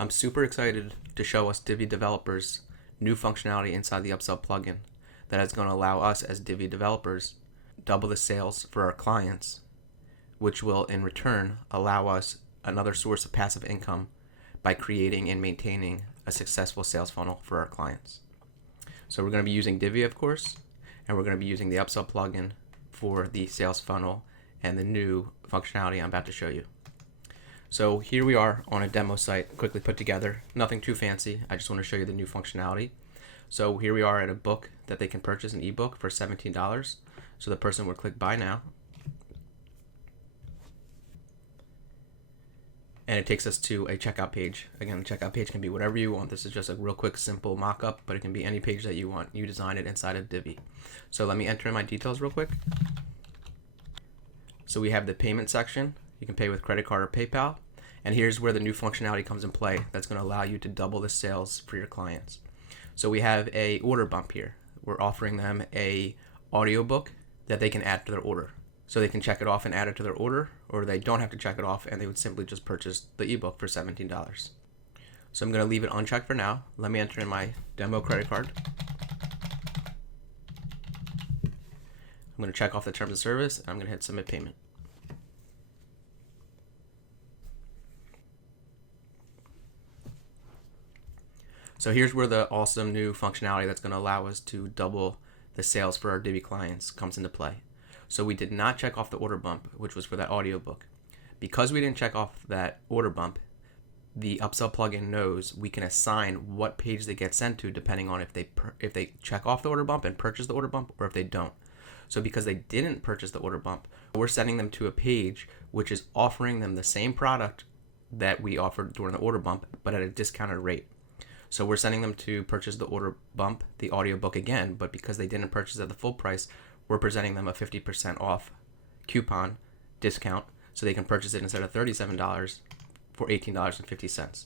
I'm super excited to show us Divi Developers new functionality inside the Upsell plugin that is going to allow us as Divi Developers double the sales for our clients, which will in return allow us another source of passive income by creating and maintaining a successful sales funnel for our clients. So we're going to be using Divi, of course, and we're going to be using the Upsell plugin for the sales funnel and the new functionality I'm about to show you. So here we are on a demo site, quickly put together, nothing too fancy. I just want to show you the new functionality. So here we are at a book that they can purchase, an ebook for $17. So the person would click buy now. And it takes us to a checkout page. Again, the checkout page can be whatever you want. This is just a real quick, simple mock-up, but it can be any page that you want. You design it inside of Divi. So let me enter in my details real quick. So we have the payment section. You can pay with credit card or PayPal. And here's where the new functionality comes in play that's going to allow you to double the sales for your clients. So we have a order bump here. We're offering them a audiobook that they can add to their order. So they can check it off and add it to their order, or they don't have to check it off and they would simply just purchase the ebook for $17. So I'm going to leave it unchecked for now. Let me enter in my demo credit card. I'm going to check off the terms of service and I'm going to hit submit payment. So here's where the awesome new functionality that's going to allow us to double the sales for our Divi clients comes into play. So we did not check off the order bump, which was for that audiobook. Because we didn't check off that order bump, the Upsell plugin knows we can assign what page they get sent to depending on if they check off the order bump and purchase the order bump, or if they don't. So because they didn't purchase the order bump, we're sending them to a page which is offering them the same product that we offered during the order bump, but at a discounted rate. So we're sending them to purchase the order bump, the audiobook again, but because they didn't purchase at the full price, we're presenting them a 50% off coupon discount so they can purchase it instead of $37 for $18.50.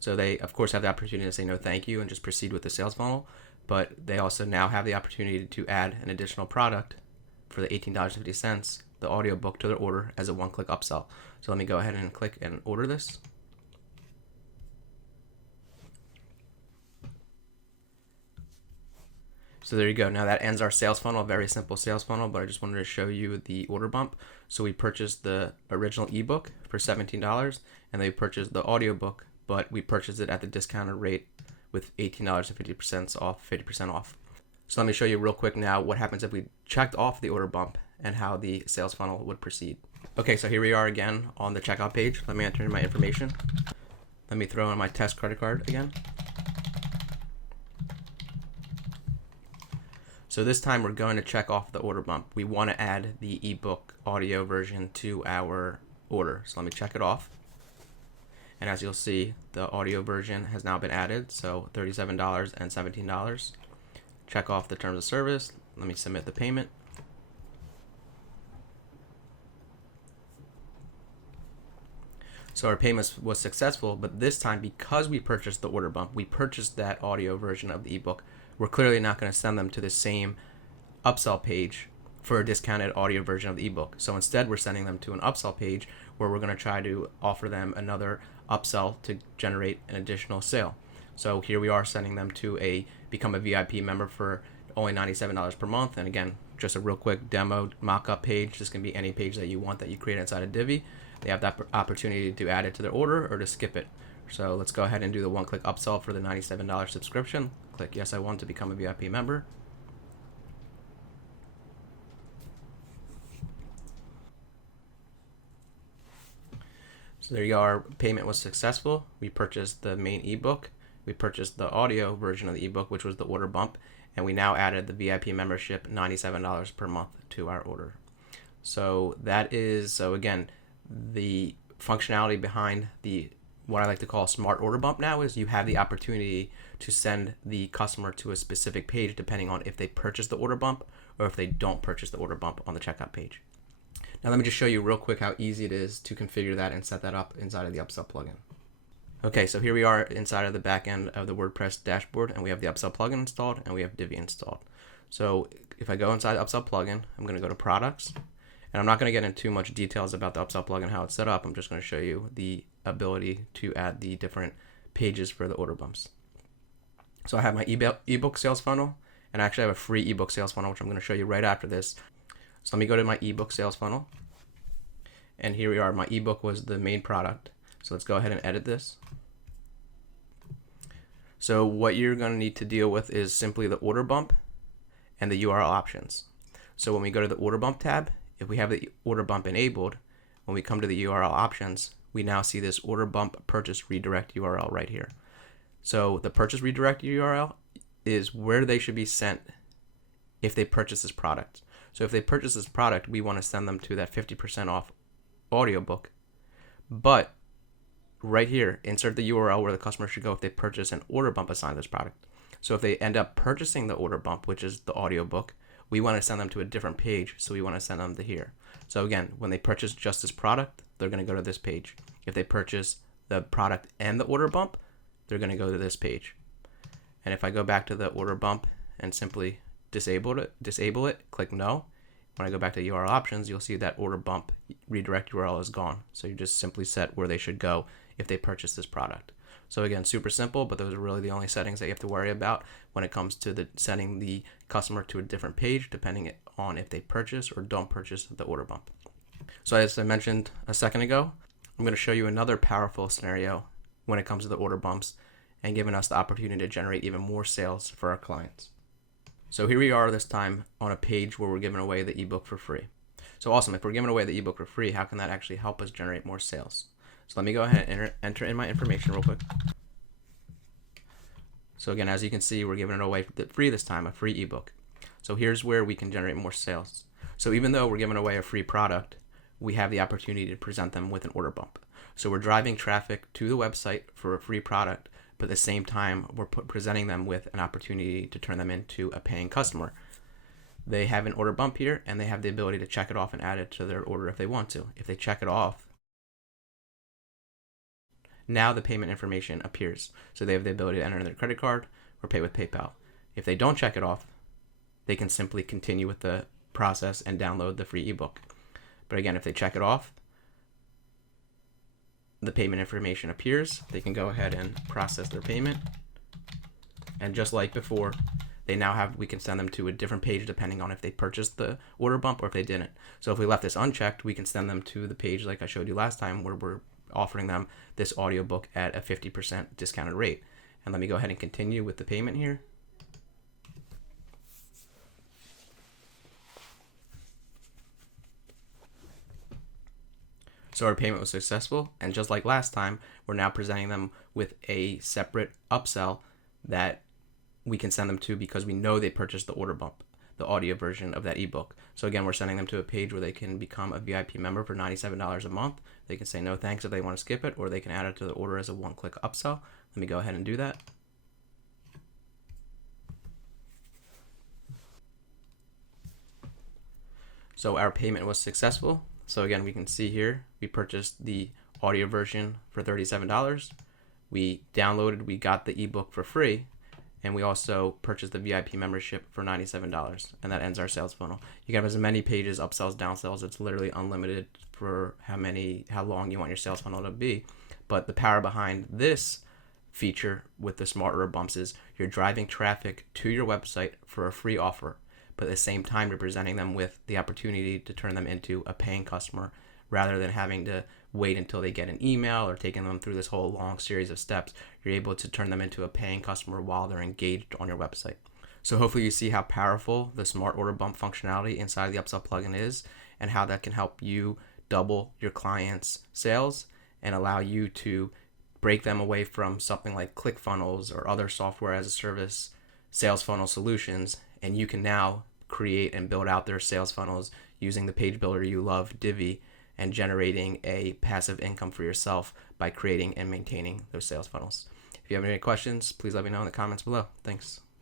So they, of course, have the opportunity to say no thank you and just proceed with the sales funnel, but they also now have the opportunity to add an additional product for the $18.50, the audiobook, to their order as a one-click upsell. So let me go ahead and click and order this. So there you go. Now that ends our sales funnel, a very simple sales funnel, but I just wanted to show you the order bump. So we purchased the original ebook for $17 and they purchased the audiobook, but we purchased it at the discounted rate with $18 and 50% off. So let me show you real quick now what happens if we checked off the order bump and how the sales funnel would proceed. Okay, so here we are again on the checkout page. Let me enter in my information. Let me throw in my test credit card again. So this time we're going to check off the order bump. We want to add the ebook audio version to our order. So let me check it off. And as you'll see, the audio version has now been added. So $37 and $17. Check off the terms of service. Let me submit the payment. So our payment was successful, but this time, because we purchased the order bump, we purchased that audio version of the ebook, we're clearly not going to send them to the same upsell page for a discounted audio version of the ebook. So instead, we're sending them to an upsell page where we're going to try to offer them another upsell to generate an additional sale. So here we are sending them to become a VIP member for only $97 per month. And again, just a real quick demo mock-up page. This can be any page that you want that you create inside of Divi. They have that opportunity to add it to their order or to skip it. So let's go ahead and do the one-click upsell for the $97 subscription. Click yes, I want to become a VIP member. So there you go, our payment was successful. We purchased the main ebook. We purchased the audio version of the ebook, which was the order bump. And we now added the VIP membership, $97 per month, to our order. So again, the functionality behind what I like to call smart order bump now is you have the opportunity to send the customer to a specific page depending on if they purchase the order bump or if they don't purchase the order bump on the checkout page. Now let me just show you real quick how easy it is to configure that and set that up inside of the Upsell plugin. Okay, so here we are inside of the back end of the WordPress dashboard, and we have the Upsell plugin installed and we have Divi installed. So if I go inside the Upsell plugin, I'm going to go to products, and I'm not going to get into too much details about the Upsell plugin, how it's set up. I'm just going to show you the ability to add the different pages for the order bumps. So I have my ebook sales funnel, and I actually have a free ebook sales funnel, which I'm going to show you right after this. So let me go to my ebook sales funnel, and here we are. My ebook was the main product. So let's go ahead and edit this. So what you're going to need to deal with is simply the order bump and the URL options. So when we go to the order bump tab, if we have the order bump enabled, when we come to the URL options, we now see this order bump purchase redirect URL right here. So the purchase redirect URL is where they should be sent if they purchase this product. So if they purchase this product, we want to send them to that 50% off audiobook. But right here, insert the URL where the customer should go if they purchase an order bump assigned to this product. So if they end up purchasing the order bump, which is the audiobook, we want to send them to a different page. So we want to send them to here. So again, when they purchase just this product, they're going to go to this page. If they purchase the product and the order bump, they're going to go to this page. And if I go back to the order bump and simply disable it, click no. When I go back to URL options, you'll see that order bump redirect URL is gone. So you just simply set where they should go if they purchase this product. So again, super simple, but those are really the only settings that you have to worry about when it comes to sending the customer to a different page, depending on if they purchase or don't purchase the order bump. So as I mentioned a second ago, I'm going to show you another powerful scenario when it comes to the order bumps and giving us the opportunity to generate even more sales for our clients. So here we are this time on a page where we're giving away the ebook for free. So awesome, if we're giving away the ebook for free, how can that actually help us generate more sales? So let me go ahead and enter in my information real quick. So again, as you can see, we're giving it away for free this time, a free ebook. So here's where we can generate more sales. So even though we're giving away a free product, we have the opportunity to present them with an order bump. So we're driving traffic to the website for a free product, but at the same time, we're presenting them with an opportunity to turn them into a paying customer. They have an order bump here, and they have the ability to check it off and add it to their order if they want to. If they check it off, now the payment information appears. So they have the ability to enter in their credit card or pay with PayPal. If they don't check it off, they can simply continue with the process and download the free ebook. But again, if they check it off, the payment information appears. They can go ahead and process their payment. And just like before, we can send them to a different page depending on if they purchased the order bump or if they didn't. So if we left this unchecked, we can send them to the page like I showed you last time where we're offering them this audiobook at a 50% discounted rate. And let me go ahead and continue with the payment here. So our payment was successful, and just like last time, we're now presenting them with a separate upsell that we can send them to because we know they purchased the order bump, the audio version of that ebook. So again, we're sending them to a page where they can become a VIP member for $97 a month. They can say no thanks if they want to skip it, or they can add it to the order as a one-click upsell. Let me go ahead and do that. So our payment was successful. So again, we can see here, we purchased the audio version for $37. We downloaded, we got the ebook for free, and we also purchased the VIP membership for $97, and that ends our sales funnel. You can have as many pages, upsells, downsells. It's literally unlimited for how long you want your sales funnel to be. But the power behind this feature with the smart order bumps is you're driving traffic to your website for a free offer, but at the same time, you're presenting them with the opportunity to turn them into a paying customer rather than having to wait until they get an email or taking them through this whole long series of steps. You're able to turn them into a paying customer while they're engaged on your website. So hopefully you see how powerful the smart order bump functionality inside the Upsell plugin is and how that can help you double your clients' sales and allow you to break them away from something like ClickFunnels or other software as a service sales funnel solutions, and you can now create and build out their sales funnels using the page builder you love, Divi, and generating a passive income for yourself by creating and maintaining those sales funnels. If you have any questions, please let me know in the comments below. Thanks.